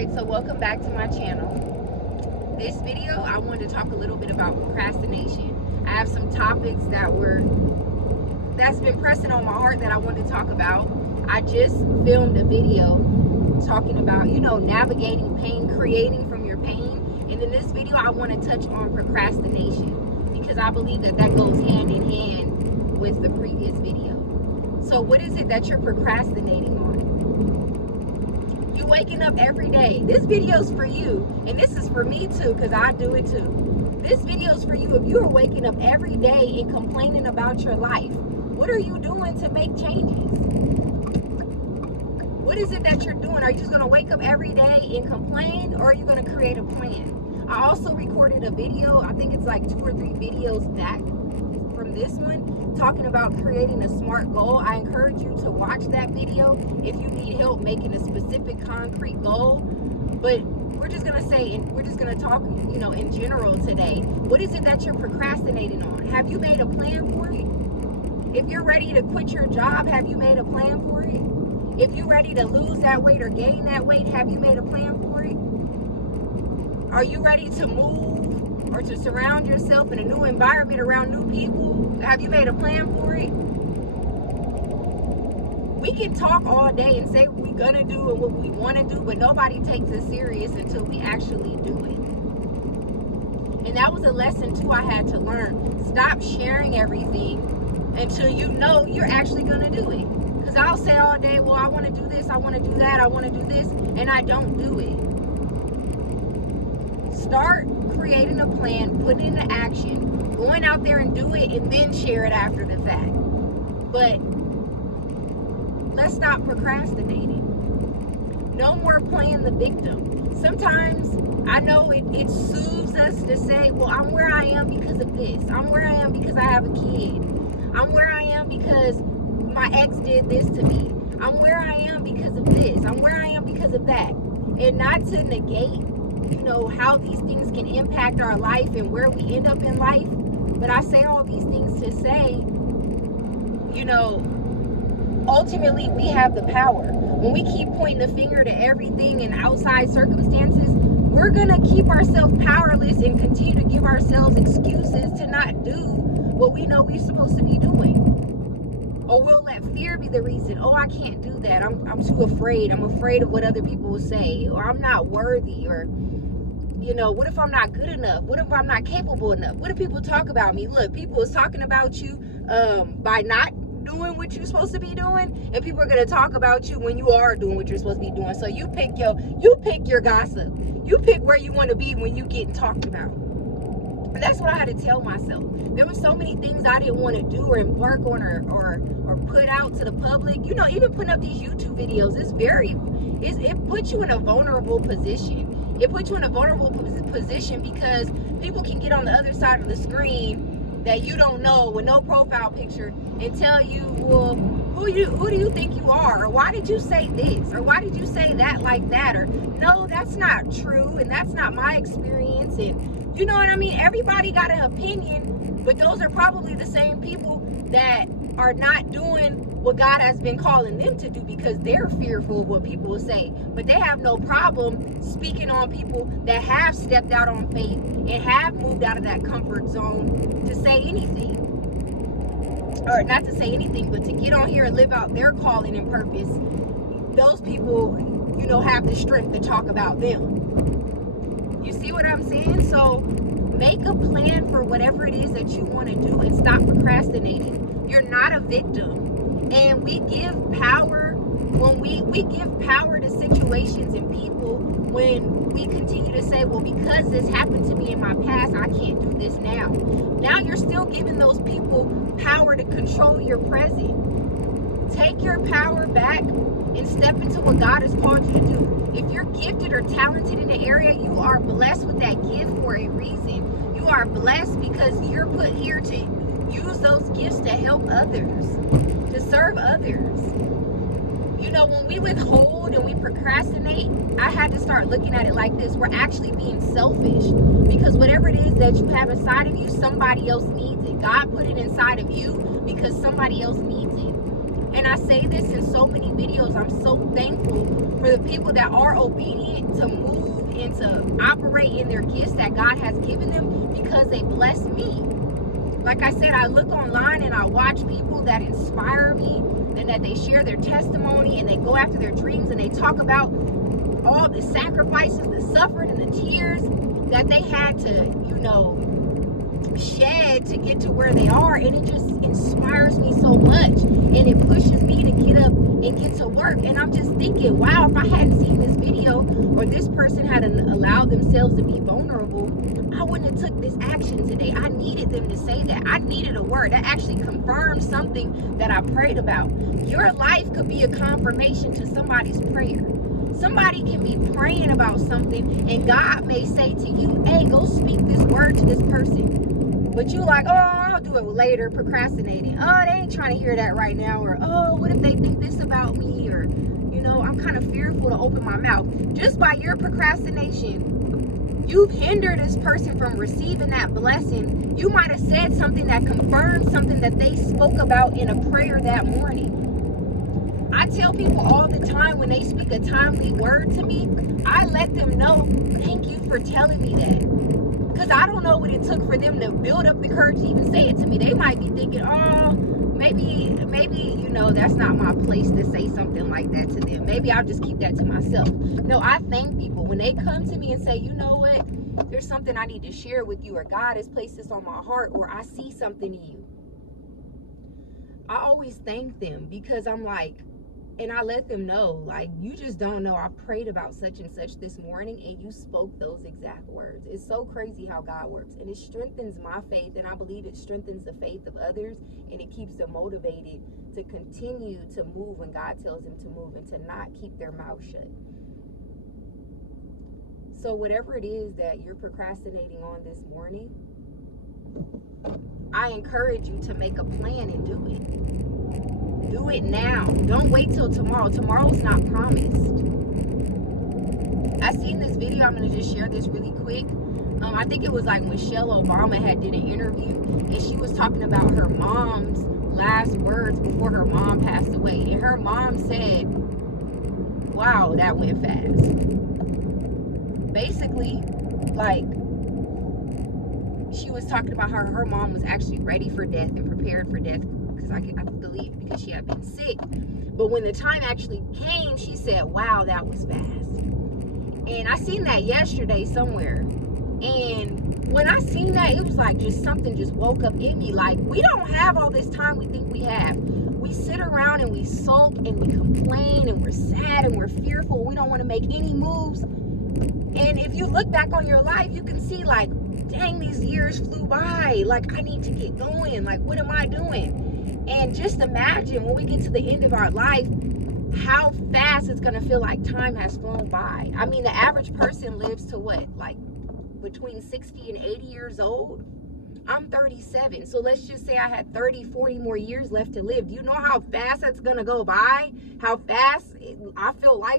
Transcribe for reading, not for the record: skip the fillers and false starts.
Alright, so welcome back to my channel. This video, I wanted to talk a little bit about procrastination. I have some topics that's been pressing on my heart that I wanted to talk about. I just filmed a video talking about, navigating pain, creating from your pain. And in this video, I want to touch on procrastination because I believe that goes hand in hand with the previous video. So what is it that you're procrastinating on? You waking up every day. This video's for you, and this is for me too, because I do it too. This video's for you if you are waking up every day and complaining about your life. What are you doing to make changes? What is it that you're doing? Are you just going to wake up every day and complain, or are you going to create a plan? I also recorded a video, I think it's like 2 or 3 videos back from this one, talking about creating a SMART goal. I encourage you to watch that video if you need help making a specific concrete goal. But we're just gonna say, and we're just gonna talk, in general today. What is it that you're procrastinating on? Have you made a plan for it? If you're ready to quit your job, have you made a plan for it? If you're ready to lose that weight or gain that weight, have you made a plan for it? Are you ready to move or to surround yourself in a new environment around new people? Have you made a plan for it? We can talk all day and say what we're gonna do and what we want to do, but nobody takes it serious until we actually do it. And that was a lesson too I had to learn. Stop sharing everything until you know you're actually gonna do it. Because I'll say all day, well, I want to do this, I want to do that, I want to do this, and I don't do it. Start creating a plan, put it into action, going out there and do it, and then share it after the fact. But let's stop procrastinating. No more playing the victim. Sometimes I know it soothes us to say, well, I'm where I am because of this. I'm where I am because I have a kid. I'm where I am because my ex did this to me. I'm where I am because of this. I'm where I am because of that. And not to negate how these things can impact our life and where we end up in life. But I say all these things to say, ultimately we have the power. When we keep pointing the finger to everything and outside circumstances, we're going to keep ourselves powerless and continue to give ourselves excuses to not do what we know we're supposed to be doing. Or we'll let fear be the reason. Oh, I can't do that. I'm too afraid. I'm afraid of what other people will say. Or I'm not worthy. Or what if I'm not good enough? What if I'm not capable enough? What if people talk about me? Look, people is talking about you by not doing what you're supposed to be doing, and people are going to talk about you when you are doing what you're supposed to be doing. So you pick your gossip. You pick where you want to be when you getting talked about. And that's what I had to tell myself. There were so many things I didn't want to do or embark on or put out to the public. Even putting up these YouTube videos it puts you in a vulnerable position. It puts you in a vulnerable position because people can get on the other side of the screen that you don't know with no profile picture and tell you, well, who do you think you are? Or why did you say this? Or why did you say that like that? Or no, that's not true, and that's not my experience. And you know what I mean? Everybody got an opinion, but those are probably the same people that are not doing what God has been calling them to do because they're fearful of what people will say. But they have no problem speaking on people that have stepped out on faith and have moved out of that comfort zone to say anything. Or not to say anything, but to get on here and live out their calling and purpose. Those people, have the strength to talk about them. You see what I'm saying? So make a plan for whatever it is that you want to do and stop procrastinating. You're not a victim. And we give power when we give power to situations and people when we continue to say, well, because this happened to me in my past, I can't do this now. Now you're still giving those people power to control your present. Take your power back and step into what God has called you to do. If you're gifted or talented in an area, you are blessed with that gift for a reason. You are blessed because you're put here to use those gifts to help others, to serve others. When we withhold and we procrastinate, I had to start looking at it like this. We're actually being selfish because whatever it is that you have inside of you, somebody else needs it. God put it inside of you because somebody else needs it. And I say this in so many videos. I'm so thankful for the people that are obedient to move and to operate in their gifts that God has given them, because they bless me. Like I said, I look online and I watch people that inspire me, and that they share their testimony and they go after their dreams, and they talk about all the sacrifices, the suffering, and the tears that they had to, shed to get to where they are. And it just inspires me so much, and it pushes me to get up and get to work. And I'm just thinking, wow, if I hadn't seen this video, or this person hadn't allowed themselves to be vulnerable, I wouldn't have took this action today. I needed them to say that. I needed a word that actually confirmed something that I prayed about. Your life could be a confirmation to somebody's prayer. Somebody can be praying about something, and God may say to you, hey, go speak this word to this person. But you like, oh, I'll do it later, procrastinating. Oh, they ain't trying to hear that right now. Or, oh, what if they think this about me? Or, I'm kind of fearful to open my mouth. Just by your procrastination, you've hindered this person from receiving that blessing. You might have said something that confirmed something that they spoke about in a prayer that morning. I tell people all the time, when they speak a timely word to me, I let them know, thank you for telling me that. Because I don't know what it took for them to build up the courage to even say it to me. They might be thinking, oh, maybe, that's not my place to say something like that to them. Maybe I'll just keep that to myself. No, I thank people when they come to me and say, you know what, there's something I need to share with you, or God has placed this on my heart, or I see something in you. I always thank them, because I'm like, and I let them know, like, you just don't know, I prayed about such and such this morning, and you spoke those exact words. It's so crazy how God works, and it strengthens my faith, and I believe it strengthens the faith of others, and it keeps them motivated to continue to move when God tells them to move, and to not keep their mouth shut. So whatever it is that you're procrastinating on this morning, I encourage you to make a plan and do it. Do it now. Don't wait till tomorrow. Tomorrow's not promised. I seen this video. I'm going to just share this really quick. I think it was like Michelle Obama had did an interview, and she was talking about her mom's last words before her mom passed away. And her mom said, wow, that went fast. Basically, like, she was talking about how her mom was actually ready for death and prepared for death, because I believe because she had been sick. But when the time actually came, she said, wow, that was fast. And I seen that yesterday somewhere. And when I seen that, it was like just something just woke up in me. Like, we don't have all this time we think we have. We sit around and we sulk and we complain and we're sad and we're fearful. We don't want to make any moves. And if you look back on your life, you can see, like, dang, these years flew by. Like, I need to get going. Like, what am I doing? And just imagine when we get to the end of our life, how fast it's going to feel like time has flown by. I mean, the average person lives to what? Like between 60 and 80 years old. I'm 37. So let's just say I had 30, 40 more years left to live. Do you know how fast that's going to go by? How fast I feel life